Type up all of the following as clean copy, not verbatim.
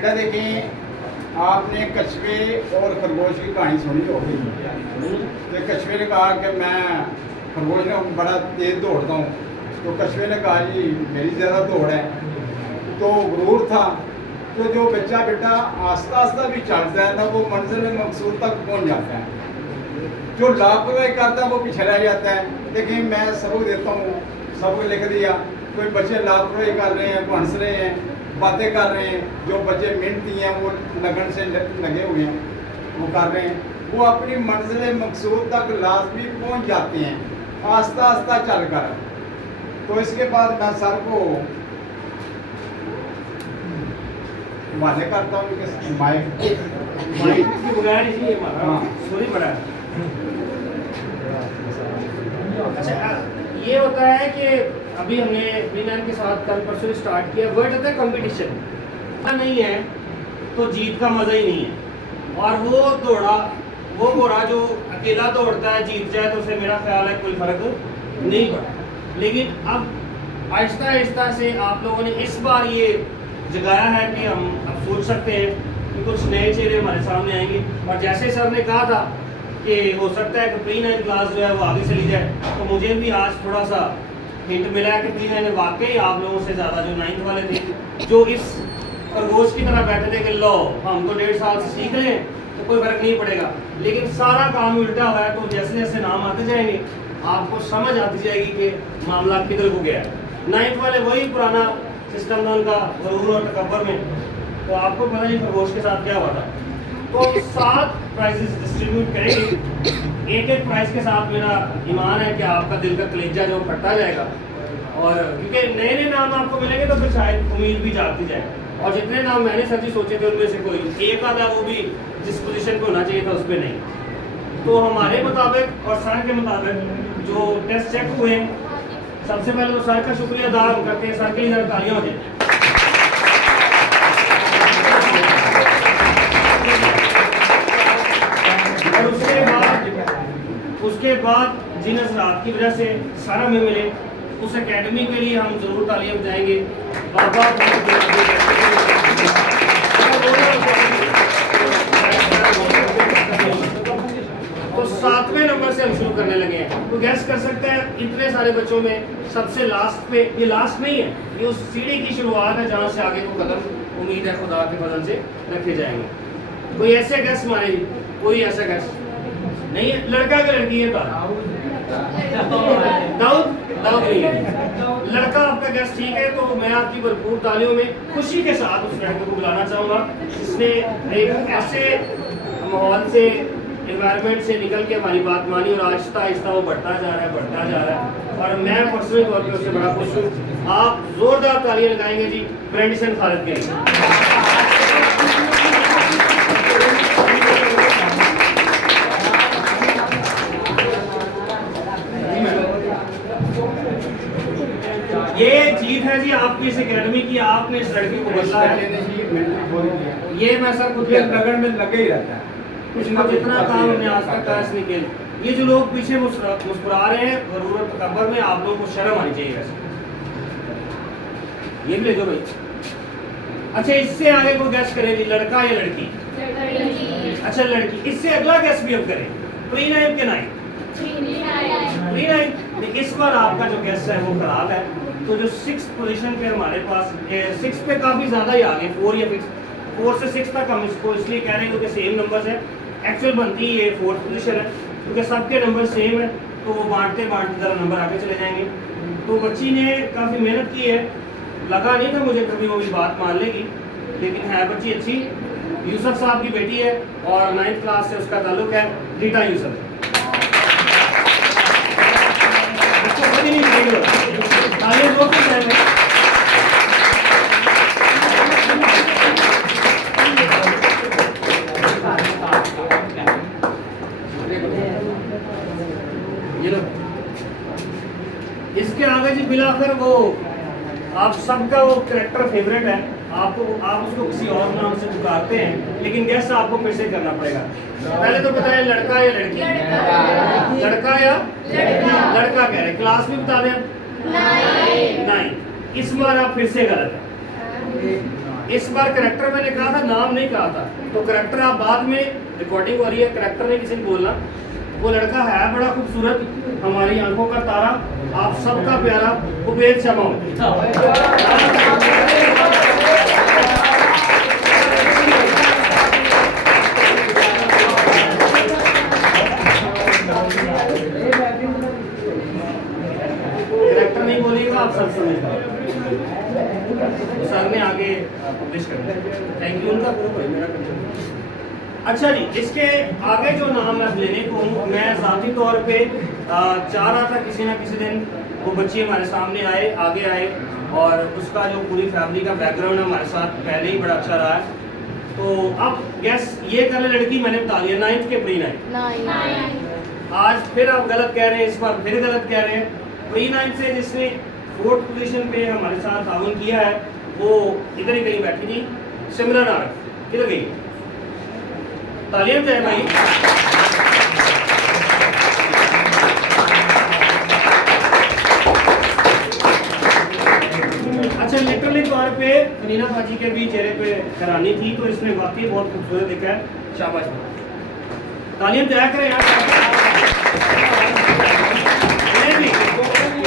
बेटा देखें, आपने कछुए और खरगोश की कहानी सुनी होगी। तो कछुए ने कहा कि मैं खरगोश ने बड़ा तेज दौड़ता हूँ, तो कछुए ने कहा जी मेरी ज़्यादा दौड़ है। तो गुरूर था, तो जो बच्चा बेटा आस्ता आस्ता भी चलता है ना, वो मंजिल मकसूद तक पहुँच जाता है। जो लापरवाही करता है वो पीछे रह जाता है। देखिए मैं सबक देता हूँ, सबक लिख दिया, कोई बच्चे लापरवाही कर रहे हैं, हंस रहे हैं, बातें कर रहे हैं, जो बच्चे मेहनती हैं वो लगन से लगे हुए हैं, वो कर रहे हैं, वो अपनी मंजिल मकसूद तक लाजमी पहुंच जाते हैं आस्ता आस्ता चलकर। तो इसके बाद मैं सर को वादे करता हूँ कि माइक के बगैर ही सॉरी बड़ा। अच्छा ये होता है कि अभी हमने प्री-9 के साथ कल परसों स्टार्ट किया। वर्ड होता है कंपटीशन नहीं है तो जीत का मज़ा ही नहीं है। और वो घोड़ा जो अकेला दौड़ता है जीत जाए तो उसे मेरा ख्याल है कोई फर्क नहीं पड़ता। लेकिन अब आहिस्ता आहिस्ता से आप लोगों ने इस बार ये जगाया है कि हम अब सोच सकते हैं कि कुछ नए चेहरे हमारे सामने आएंगे। और जैसे सर ने कहा था कि हो सकता है कि प्री-9 क्लास जो है वो आगे चली जाए, तो मुझे भी आज थोड़ा सा हिंट मिला है कि प्री-9 में वाकई आप लोगों से ज़्यादा जो 9th वाले थे जो इस खरगोश की तरह बैठे थे कि लो हम तो 1.5 साल से सीख लें तो कोई फर्क नहीं पड़ेगा, लेकिन सारा काम उल्टा हुआ है। तो जैसे जैसे नाम आते जाएंगे आपको समझ आती जाएगी कि मामला किधर को गया है। 9th वाले वही पुराना सिस्टम था उनका, ज़रूर और तकब्बर में। तो आपको पता नहीं खरगोश के साथ क्या हुआ था। तो 7 प्राइजेस डिस्ट्रीब्यूट करेंगे। एक प्राइज के साथ मेरा ईमान है कि आपका दिल का कलेजा जो फटता जाएगा। और क्योंकि नए नए नाम आपको मिलेंगे तो फिर शायद उम्मीद भी जागती जाए। और जितने नाम मैंने सर जी सोचे थे उनमें से कोई एक आधा वो भी जिस पोजीशन पे होना चाहिए था उस पर नहीं। तो हमारे मुताबिक और सर के मुताबिक जो टेस्ट चेक हुए, सबसे पहले तो सर का शुक्रिया अदा हम करते हैं। सर के लिए तालियां हो जाए। उसके बाद जिन हज़रात की वजह से सारा में मिले उस एकेडमी के लिए हम जरूर तालियां बजाएंगे। बाबा तो 7वें नंबर से हम शुरू करने लगे हैं। तो गैस कर सकते हैं इतने सारे बच्चों में सबसे लास्ट पे, ये लास्ट नहीं है, ये उस सीढ़ी की शुरुआत है जहाँ से आगे को कदम उम्मीद है खुदा के फजल से रखे जाएंगे। कोई ऐसे गैस मारे, कोई ऐसा गैस नहीं है। लड़का की लड़की है दाऊद नहीं है। लड़का आपका गैस ठीक है तो मैं आपकी भरपूर तालियों में खुशी के साथ उस लड़के को बुलाना चाहूँगा जिसने एक ऐसे माहौल से, एनवायरनमेंट से निकल के हमारी बात मानी और आहिस्ता आहिस्ता वो बढ़ता जा रहा है। और मैं पर्सनली तौर पर उससे बड़ा खुश हूँ। आप जोरदार तालियां लगाएंगे जी ब्रेंडिसन खालिद के लिए। ये जीत है जी आपकी इस एकेडमी की, आपने इस लड़की को बदला है। ये मैं सर खुद लगन में लगे ही रहता है कुछ ना जितना काम हमने आज तक कहा इसने किया। ये जो लोग पीछे मुस्कुरा रहे हैं जरूरत तकब्बर में, आप लोगों को शर्म आनी चाहिए वैसे। ये भी ले दो भाई। अच्छा इससे आगे को गैस करें लड़का या लड़की? अच्छा लड़की। इससे अगला गैस भी हम करें प्री-9 के 9 प्री-9। इस बार आपका जो गैस है वो खराब है। तो जो 6th पोजीशन पे हमारे पास 6 पे काफ़ी ज़्यादा ही आ गए, 4 या 4 से 6 तक हम इसको इसलिए कह रहे हैं क्योंकि सेम नंबर्स है। एक्चुअल बनती ये 4th पोजीशन है क्योंकि सबके नंबर सेम है तो वो बांटते ज़रा नंबर आगे चले जाएंगे। तो बच्ची ने काफ़ी मेहनत की है, लगा नहीं था मुझे कभी वो भी बात मान लेगी, लेकिन है बच्ची अच्छी। यूसुफ साहब की बेटी है और 9th क्लास से उसका ताल्लुक है, रीटा यूसुफ। इसके आगे जी बिलाखिर वो आप सबका वो कैरेक्टर फेवरेट है, आप उसको किसी और नाम से पुकारते हैं लेकिन गैस आपको फिर से करना पड़ेगा। पहले तो बताएं लड़का या लड़की? लड़का या लड़का कह रहे, क्लास भी बता दें। 9। इस बार आप फिर से गलत है। इस बार करेक्टर मैंने कहा था, नाम नहीं कहा था, तो करेक्टर आप बाद में रिकॉर्डिंग हो रही है, करेक्टर ने किसी ने बोलना। वो लड़का है बड़ा खूबसूरत, हमारी आंखों का तारा, आप सबका प्यारा उबैद शर्मा। करेक्टर नहीं बोलेगा आप सब समझ सर ने आगे पब्लिश करना। थैंक यू उनका पूरा मेरा। अच्छा जी, इसके आगे जो नाम मैं लेने को हूँ, मैं ज़ाती तौर पे चाह रहा था किसी ना किसी दिन वो बच्ची हमारे सामने आए, आगे आए, और उसका जो पूरी फैमिली का बैकग्राउंड है हमारे साथ पहले ही बड़ा अच्छा रहा है। तो अब गैस ये कर ले लड़की, मैंने बता दिया 9th के प्री 9th। आज फिर आप गलत कह रहे हैं, इस बार फिर गलत कह रहे हैं। प्री 9th से जिसने 4th पोजीशन पे हमारे साथ ताउन किया है वो इधर ही कहीं बैठी थी, सिमरन आरिफ। किधर गई? तालियां तो है भाई। अच्छा, लिटरली तौर पे रीना भाजी के भी चेहरे पे हैरानी थी, तो इसने वाकई बहुत खूबसूरत दिखा है। शाबाश, तालियां तो करें यार।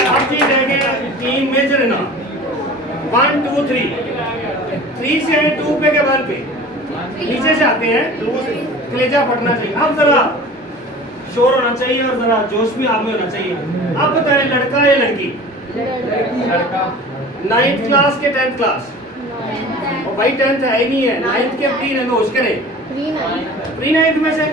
अब जी रह गया तीन मेजर ना, 1 2 3। 3 से 2 पे के बल पे नीचे से आते हैं, कलेजा फटना चाहिए। अब जरा शोर होना चाहिए और जरा जोश भी आप में होना चाहिए। अब बताएं, लड़का या लड़की? लड़का। 9th क्लास के 10th क्लास? और भाई 10th है ही नहीं है, 9th के प्री 9th में होश करें, प्री 9th में से